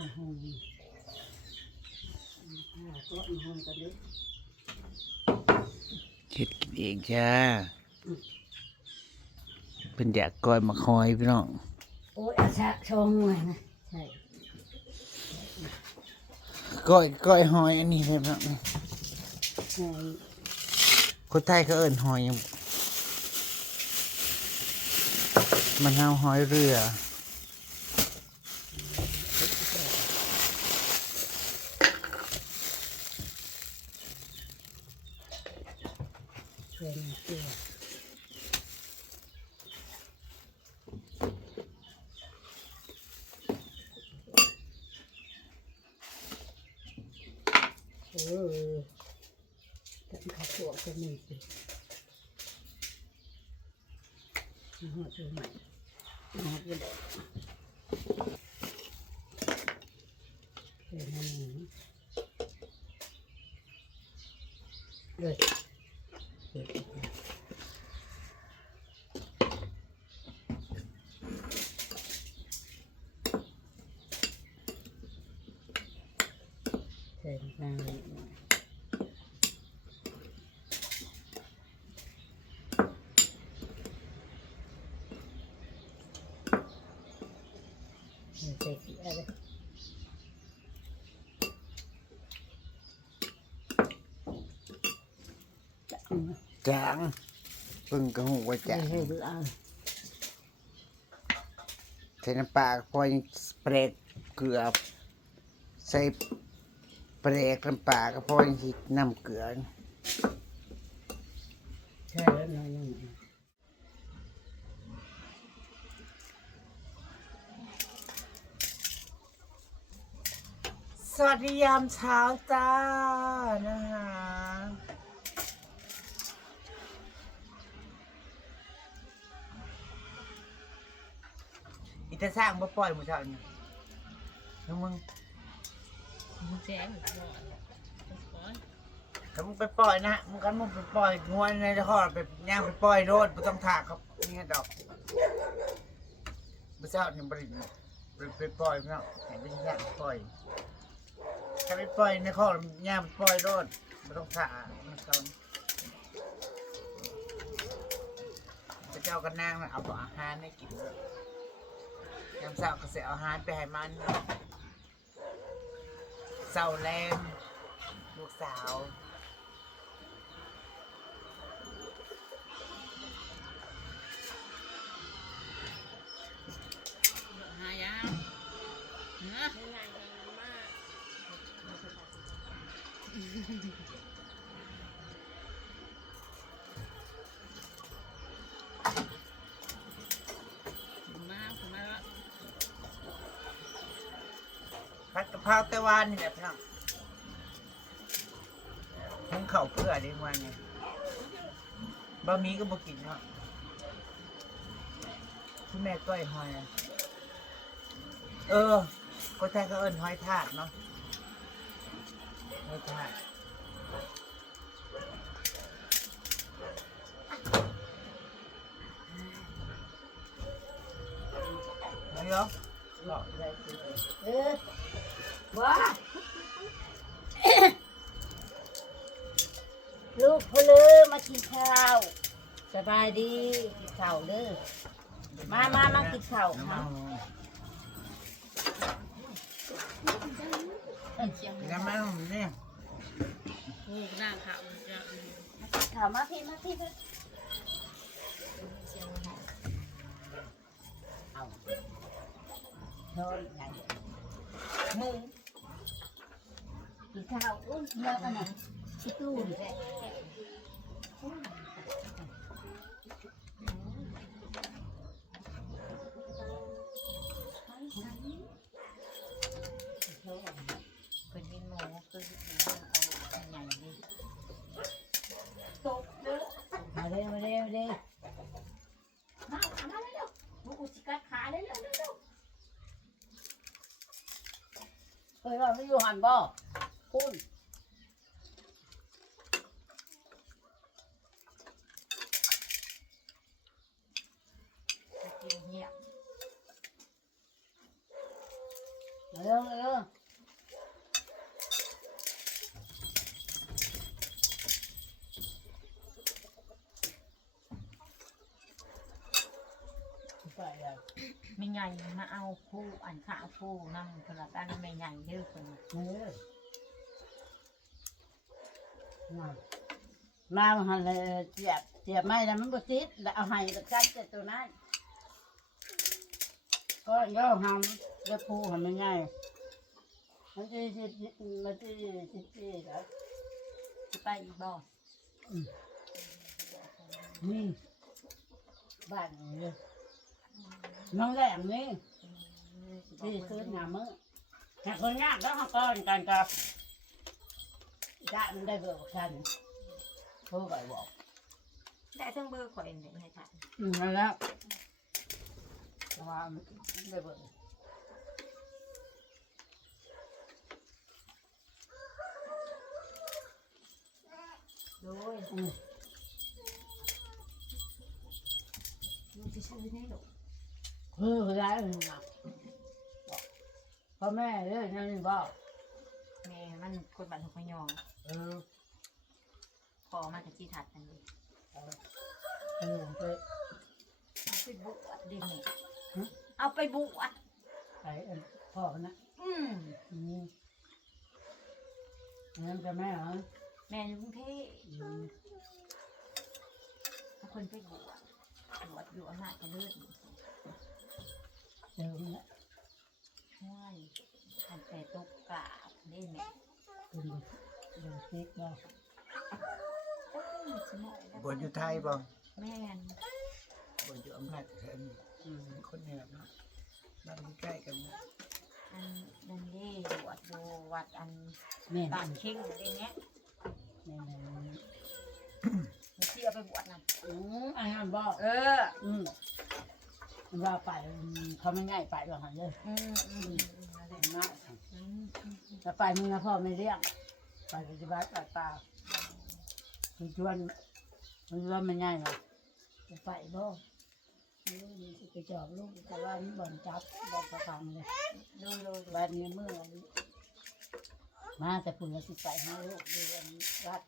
นะหงอ่าก็หงกันเลยเฮ็ดกินเองจ้าเป็นอยากก้อยมาคอยพี่น้องโอ้ยอาชะชงหน่อยนะใช่ก้อยก้อยหอยอันนี้เลยพี่น้องนี่ใช่คนไทยเขาเอิ้นหอยหยังมันเอาหอยเรือ เป็นเกลือเออแต่เขาปวดจะมีสิหัวตัวใหม่หัวตัวเด็กเป็นอันนี้เลยเด็ก เสร็จแล้ว เสร็จอะไรจางเพิ่งกระหูว่าจางให้ดูเอาใส่น้ำปลาพอยังเปรกเกลือใส่เปรกน้ำปลาก็พอยังสิน้ำเกลือใช่แล้วน้อย สวัสดียามเช้าจ้านะคะอีตาสร้างมาปล่อยหมูเจ้านี่แล้วมึงมึงแจ้งหรือเปล่าก่อนถ้ามึงไปปล่อยนะมึงกันมึงไปปล่อยงวนในท่อไปย่างไปปล่อยโดดไม่ต้องถากครับนี่ดอกพระเจ้าเนี่ยบริบริไปปล่อยเนาะให้ไปย่างไปปล่อย ถ้าไปปล่อยในข้อย่างไปล่อยโดดไม่ต้องถ่ามันตอนพระเจ้ากันั่งนะเอาต่ออาหารให้กินยามเช้าก็เสียอาหารไปให้มันเนาะเสาแรงลูกสาว พราไต้หวานนี่แหละพี่น้องหุงข้าเพื่อดีกว่าไงบะหมี่ก็บ่กินเนาะคุณแม่ก้อยหอย เออก็แท้ก็เอิ้นหอยทากเนาะหอยทากเดี๋ยวหลอกได้สิเออ ว้าลูกพลือมากินข้าวสบายดีกินข้าวเด้อมามามากินข้าวค่ะเอ้ยน้ำมันเนี่ยกูหน้าขาวจะข้าวมาพี่มาพี่พี่เอาโดนไหนมือ กินข้าวอุ้ยเยอะขนาดที่ตู้นี่แหละเป็นกินหมูคือเอาใหญ่ดิมาเร็วมาเร็วเร็วมาเอามาเร็วลูกสิกัดขาเร็วเร็วเร็วเฮ้ยว่าไม่อยู่หันบ่ คุณกินเหี้ยเออ เร็วเร็วไปเลย ไม่ใหญ่มาเอาผู้อันขาผู้นำกระตั้งไม่ใหญ่เด้อคน เออ มามาหันเลยเจียบเจียบไม่แล้วมันบ่ติดแล้วเอาให้ตะกัดแต่ตัวนั้นก็ย่อหำแล้วปูหันมันง่ายมันจะจะมันจะจะจะแล้วสิไปอีกบ่นี่บ้านนี่เลยน้องแหลมนี่ที่ซื้อหนามือแต่คนยากแล้วเขาก็กันกับ จ้ามันได้เบิกฉันโทรไปบอกได้ทั้งเบอร์ข่อยเนี่ยให้ถ่ายอืมนั่นแหล้วเพราะว่ามันได้เบิกโดยอืมลูกจะซื้อให้หนูคือคือได้หนึ่งอะพ่อแม่เรื่องนั่นบอกแม่มันคนบ้านหัวยอง เออพอมาจากที่ถัดกันเลยเอาไปหลงไปเอาไปบวชดิแม่เอาไปบวชไปเอ็นพ่อนะอืมอืมงั้นจะแม่เหรอแม่อยู่กรุงเทพอืมเอาคนไปบวชบวชอยู่อำนาจเจริญเดิมเนี่ยห้วยอันแต่ตกกาบได้แม่เป็น เดิมซิกบอกโอ้ยสมองแล้วบนอยู่ไทยบ่แม่นบนอยู่อำนาจเจริญอืมคนเหนือเนาะบ้านใกล้กันนะอันนันเด้วชอยู่วัดอันแม่นบ้านเข่งอะไรเงี้ยแม่นแม่นมันที่เอาไปบวชน่ะอืมอันนั้นบอเออ อืมว่าไปเขาไม่ง่ายไปหรอกหันเลยอืมอืมอืมนั่นแหละมากอืมอืมอืมแต่ไปมึงนะพ่อไม่เรียก ไปปฏิบัติไปเปล่าคือชวนมันว่ามันง่ายหรอจะไปบ่ไม่รู้ดีสิไปจอบลูกแต่ว่ามันบ่อนจับบ่อนประคังเลยดูดูบ้านนี้เมื่อวันนี้มาแต่คุณละสิไปให้ลูกดูวันวัด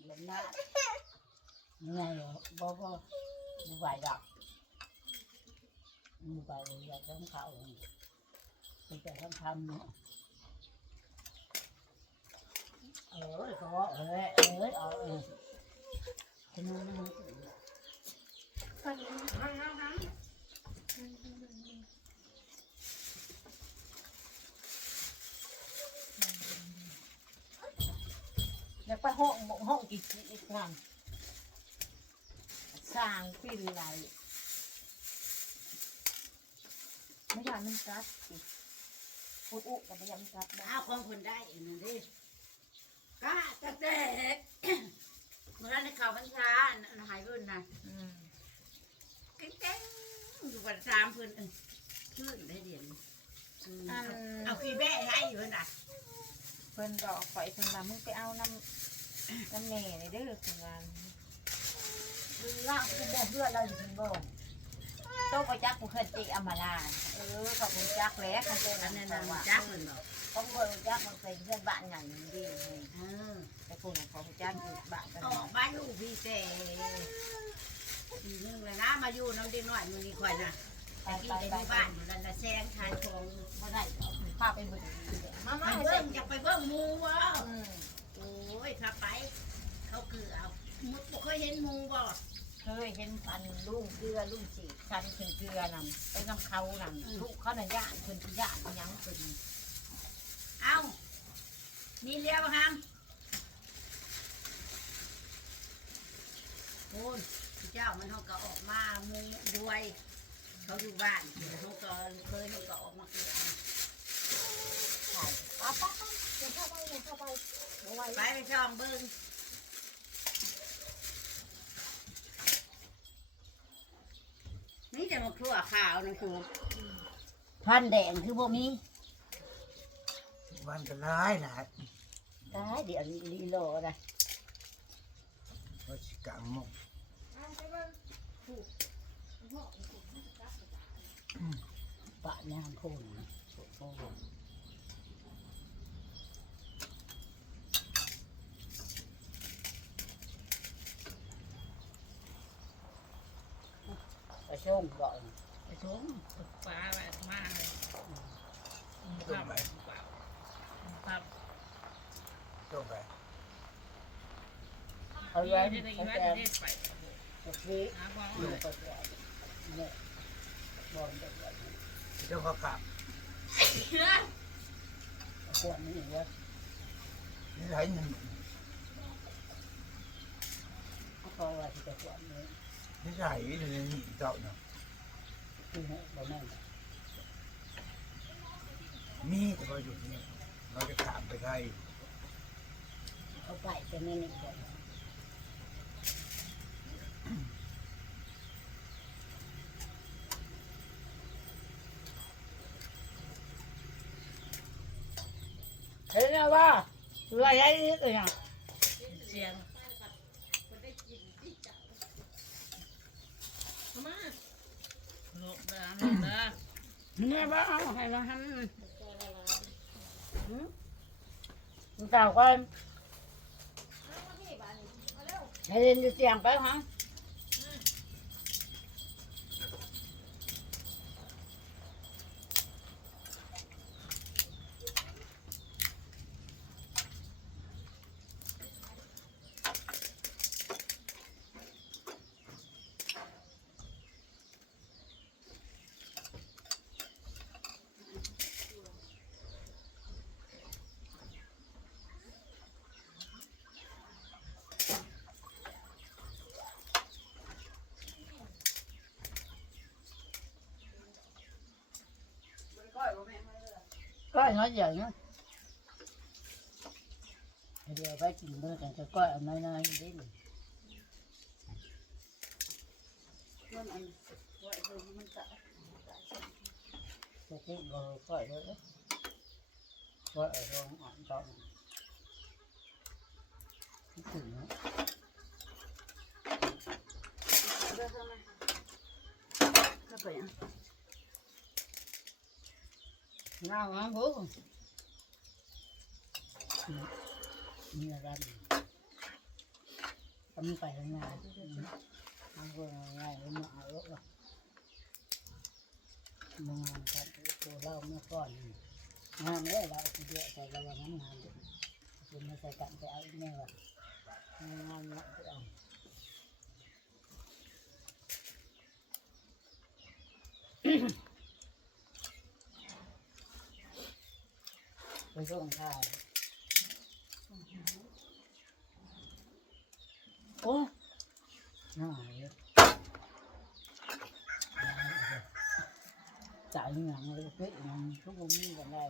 เดือนหน้างไงเหรอบ่บ่บ่ไหวดอกบ่ไปอยากทำเขาไปแต่ทำทำเนาะ เออก็ว่าเออเออเอาเออฉันไม่รู้แล้วไปห้องห้องกี่กี่อีกงานสร้างปีนไรไม่อยากมันกัดอุอุแต่ไม่อยากมันกัดนะเอาของคนได้อีกหนึ่งดิ ก้าตะเตกเมื่อในเขาพรรษาอันหายเพิ่นนะอืมเก่งๆอยู่วันสามเพิ่นเออขึ้นได้เดียนอืมอันเอาขี้แบะให้เพิ่นอะเพิ่นก็ข่อยเพิ่นมามึงไปเอาน้ำน้ำแหน่เลยเด้อเพิ่นว่าดูล่างคือบ่เพื่อนเราอยู่เพิ่นบ่โต๊ะประจักษ์กูเคยติอามาลาเออขอบคุณจักแหล้วคันเจออัอันนนั้นั้นนน่ะน่ะจักเพิ่นบอก ต้องเบิ่งจักมันเป็นเพื่อนบ้านอย่างนี้ดีเลยเออแต่คุณของจักอยู่บ้านกันออกบ้านอยู่พี่เจปีนึงเลยนะมาอยู่น้ำเด็กน้อยมื้อนี้ข่อยน่ะไปแต่ไปที่ไปได้อยู่บ้านอยู่นั่นน่ะแซงขายของบ่ได้พาไปเบิ่งมาไปมาให้เบิ่เบิ่งงอยากไปเบิ่งหมู่บ่อืมโอ้ยถ้าไป เขาคือเอามุดบ่เคยเห็นหมู่บ่เคยเห็นพันลุงเกลือลุงจีชันถึงเกลือนำไปนำเขานำลูกเขาน่ะย่านเพิ่นสิย่านอิหยังเพิ่น เอามีเลี้ยวบ่ครับโอ้ยเจ้ามันเขาก็ออกมามุงด้วย เขาอยู่บ้านเขาก็เคยเขาก็ออกมาเกลือใช่ป้าป้าเดินเข้าไปเดินเข้าไปเอาไว้ไปไปช่องเบิ้งนี่จะมาครัวข้าวนะครูพันแดงคือบ่มี วันก็ร้ายหลายายเดี๋ยวลีโลนะว่าสิกลงมองปะยามพูนนะอ้โหไปชงก่อนไปช่วงปลาแบบมากเลย พภาพจบไปเอาที่ไว้ได้ได้ให้ว่าแกจะมได้ไปตะกี้หาความอยู่กับแกเนี่ยบอลแบบนี้เจ้าเขากลับขวดนี้เนี่ยนี่ไหนหนึ่งเขาว่าที่จะขวดนี้นี่ไหนอยู่ในนี่เจ้าเนาะคือเนี่ยบ่แม่นมีแต่ว่าอยู่นี่ เราจะขามไปไทยเขาไปเป็นนี่นี่ก่อนเห็นไหมว่าว่าใหญ่ที่สุดยังเสียงมาโลกเด้อโลกเด้อเนี่ยบ้าเอาให้เราทำ เต่าก่อนให้เรียนอยู่เสียงไปฮะ ก็น้อยอย่างนี้เดี๋ยวไปกินเมื่อกันจะก้อยเอาน้อยๆนิดหนึ่งมันอันก้อยดูมันจะจะทิ้งก็ก้อยเลยก้อยเอาลงอ่อนตอนถึงนะก็ไปอะ น่าหาบุกนี่อะไรทำไปทำมาทำคนอะไรมาเอาลูกมองกันตัวเล่าเมื่อก่อนงานเลยเราเยอะแต่เรายังงานอยู่คือไม่ใส่กันต่เอาอีกแน่ว่ะงานละไปเอา ส่งข้าวโอ้น่าเลยจ่ายเงินเลยเฮ้ยมันทุกคนมีกันได้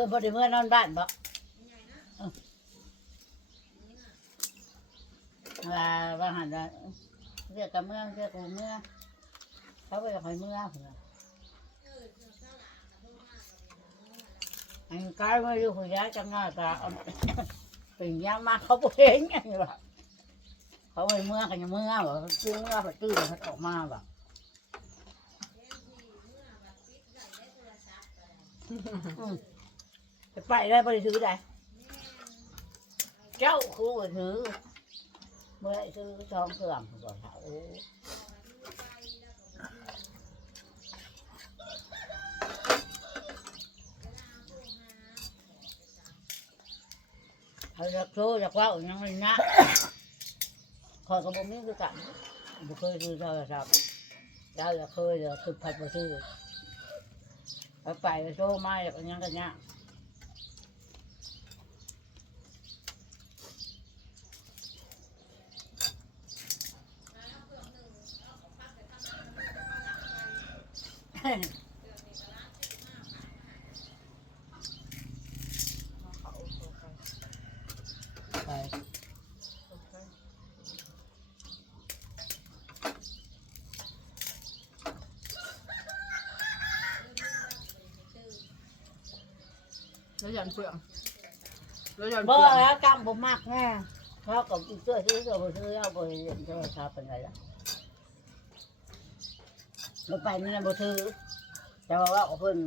เพื่อนพอดีเมื่อนอนบ้านบอกว่าว่าหันว่าเรียกกับเมื่อเรียกกับเมื่อเขาไปกับใครเมื่อเผื่ออันกายมาอยู่หัวยาจังง่ายตาเอาเป็นยามาเขาบ่เห็นไงวะเขาไปเมื่อกันยังเมื่อบอกตื้อเมื่อไปตื้อเขาออกมาบอกอืมจะ ไปได้ไปถือได้เจ้าคือไปถือเมื่อซื้อทองเสื่อมก็เท่าเอาจากโซ่จะกว่าอย่างนี้นะคอยกระบอกนี้คือกันบุเคยซื้อโทรศัพท์แล้วจะเคยจะคือผัดบุซื้อไปไปโซ่ไม้แล้วยังกันเนี้ย แล้วยันเฟืองแล้วยันบ่เฟืองแล้วกำผมมากแน่เขากับอีกตัวซื้อตัวซื้อเอาไปเรียนโทรศัพท์เป็นไรล่ะเราไปนี่นะบ่ถือแต่ว่าว่าเพิ่น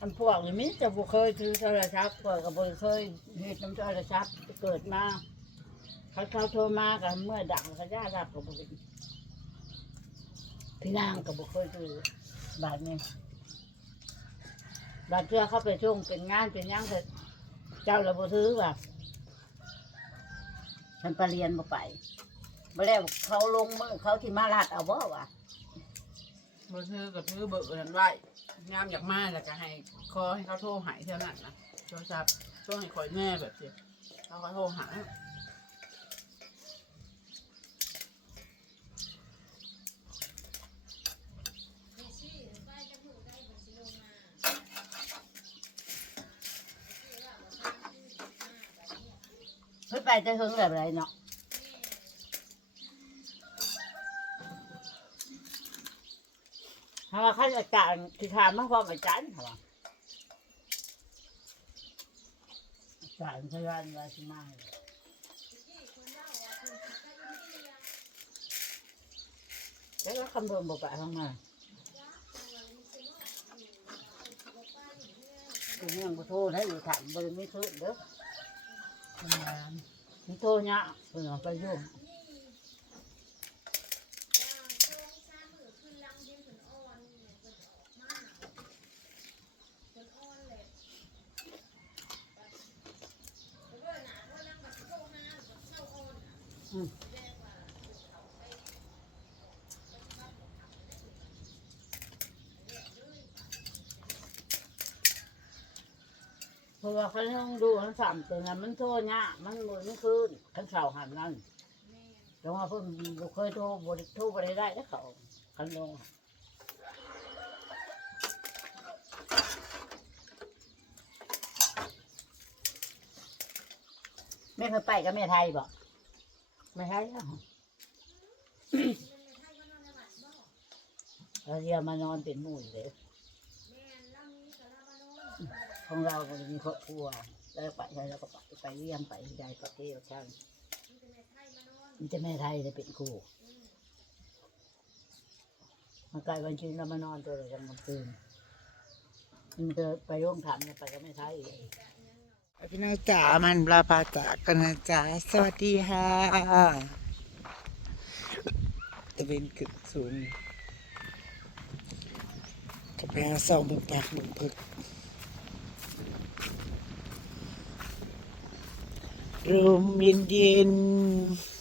อันพวกนี่มิจะบ่เคยถือโทรศัพท์พวกก็บ่เคยเฮ็ดน้ำโทรศัพท์เกิดมาเขาเขาโทรมากันเมื่อดังก็ย่ารับก็บ่เป็นพี่นางก็บ่เคยถือบาดนี้ บาดเทื่อเข้าไปช่วงเป็นงานเป็นหยังเสร็จเจ้าเราบ่ถือว่าฉันไปเรียนบ่ไปบ่แล้วเขาลงมือเขาที่มาลาดเอาบ่วะมือถือกับถือเบอร์นั้นไว้งามอยากมาแล้วก็ให้คอให้เขาโทรหายเท่านั้นนะโทรศัพท์โทรให้คอยแม่แบบเดียวเขาก็โทรหา เฮ้ยไป จะหึงแบบไรเนาะถ้าว่าข้าราชการย์ที่ถามมาความอาจารย์ค่ะว่าอาจารย์พยานวาสิมาแล้วก็คำนวณบอกไปข้างมาคือเรื่องบ่โทษให้อยู่ถามบริไม่โทษเด้อ โทษเนี่ยเพิ่นเอาไปยุ่ง เพราะว่าเขาต้องดูทั้งสามตัวนั้นมันโทษเนี่ยมันมือมันคืนขันเสาหันนั่นแต่ว่าเพิ่นบ่เคยโทรบริโทรบริได้แล้วเขาขันลงแม่เคยไปกับแม่ไทยบ่แม่ไทยแล้วเราเรียกมานอนเป็นหมู่เลย ของเราก็มีครอบครัว แล้วไปแล้วก็ไปไปเลี้ยงไปยายประเทศช่างมันจะแม่ไทยจะเป็นครูมาไกลวันชื่นเรามานอนตัวเราจังกลางคืนมันจะไปร่วมถามไปก็ไม่ไทยพี่น้องจ๋ามันปลาปลาจ๋ากันนะจ๋าสวัสดีค่ะตะเวนขึ้นสูงกับแพงสองบึงปากบึงพึก room in the.